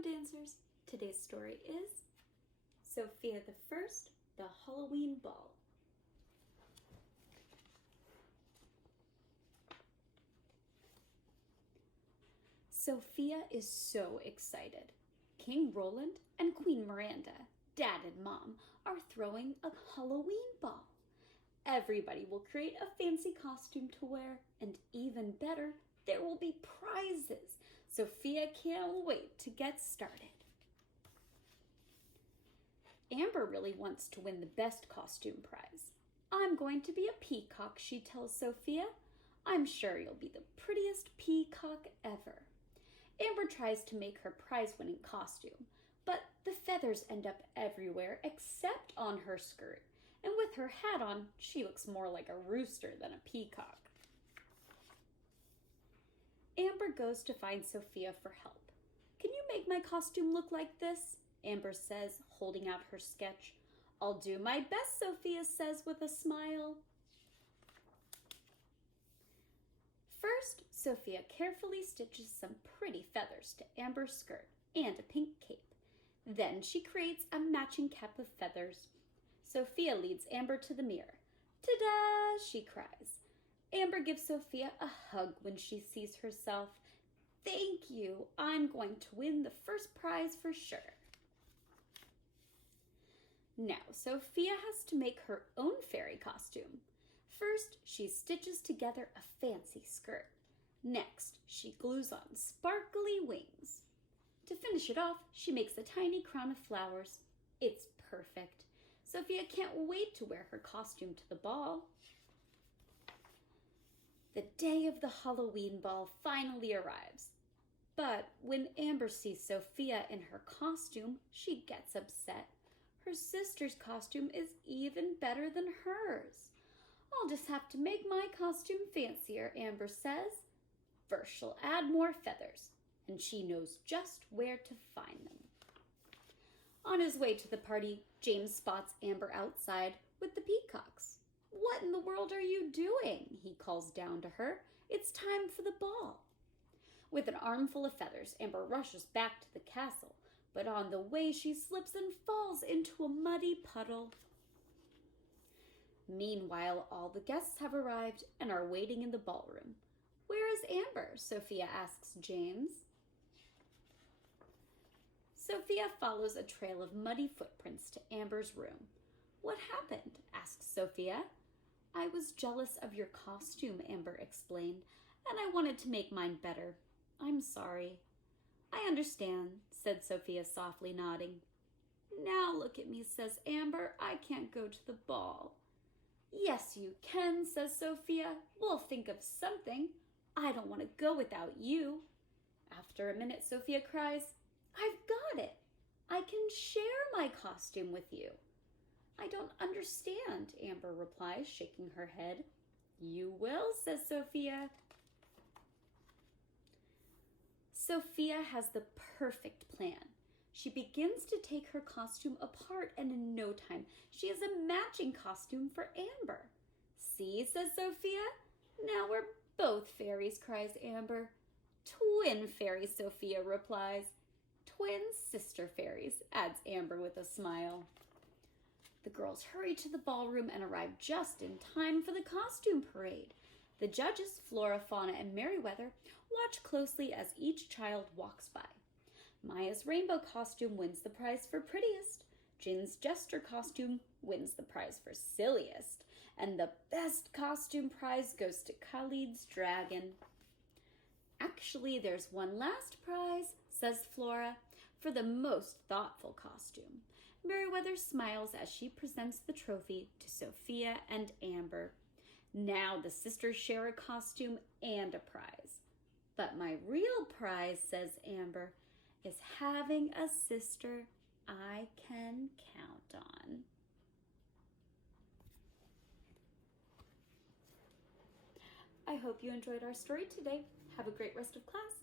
Hello dancers! Today's story is Sofia the First, the Halloween Ball. Sofia is so excited. King Roland and Queen Miranda, Dad and Mom, are throwing a Halloween ball. Everybody will create a fancy costume to wear, and even better, there will be prizes. Sofia can't wait to get started. Amber really wants to win the best costume prize. I'm going to be a peacock, she tells Sofia. I'm sure you'll be the prettiest peacock ever. Amber tries to make her prize-winning costume, but the feathers end up everywhere except on her skirt, and with her hat on, she looks more like a rooster than a peacock. Amber goes to find Sofia for help. Can you make my costume look like this? Amber says, holding out her sketch. I'll do my best, Sofia says with a smile. First, Sofia carefully stitches some pretty feathers to Amber's skirt and a pink cape. Then she creates a matching cap of feathers. Sofia leads Amber to the mirror. Ta-da! She cries. Amber gives Sofia a hug when she sees herself. Thank you. I'm going to win the first prize for sure. Now, Sofia has to make her own fairy costume. First, she stitches together a fancy skirt. Next, she glues on sparkly wings. To finish it off, she makes a tiny crown of flowers. It's perfect. Sofia can't wait to wear her costume to the ball. The day of the Halloween ball finally arrives. But when Amber sees Sofia in her costume, she gets upset. Her sister's costume is even better than hers. I'll just have to make my costume fancier, Amber says. First, she'll add more feathers, and she knows just where to find them. On his way to the party, James spots Amber outside with the peacocks. What in the world are you doing? He calls down to her. It's time for the ball. With an armful of feathers, Amber rushes back to the castle, but on the way she slips and falls into a muddy puddle. Meanwhile, all the guests have arrived and are waiting in the ballroom. Where is Amber? Sofia asks James. Sofia follows a trail of muddy footprints to Amber's room. What happened? Asks Sofia. I was jealous of your costume, Amber explained, and I wanted to make mine better. I'm sorry. I understand, said Sofia softly nodding. Now look at me, says Amber. I can't go to the ball. Yes, you can, says Sofia. We'll think of something. I don't want to go without you. After a minute, Sofia cries, I've got it. I can share my costume with you. I don't understand, Amber replies, shaking her head. You will, says Sofia. Sofia has the perfect plan. She begins to take her costume apart, and in no time, she has a matching costume for Amber. See, says Sofia. Now we're both fairies, cries Amber. Twin fairies, Sofia replies. Twin sister fairies, adds Amber with a smile. The girls hurry to the ballroom and arrive just in time for the costume parade. The judges, Flora, Fauna, and Merryweather, watch closely as each child walks by. Maya's rainbow costume wins the prize for prettiest. Jin's jester costume wins the prize for silliest. And the best costume prize goes to Khalid's dragon. Actually, there's one last prize, says Flora, for the most thoughtful costume. Merryweather smiles as she presents the trophy to Sofia and Amber. Now the sisters share a costume and a prize. But my real prize, says Amber, is having a sister I can count on. I hope you enjoyed our story today. Have a great rest of class.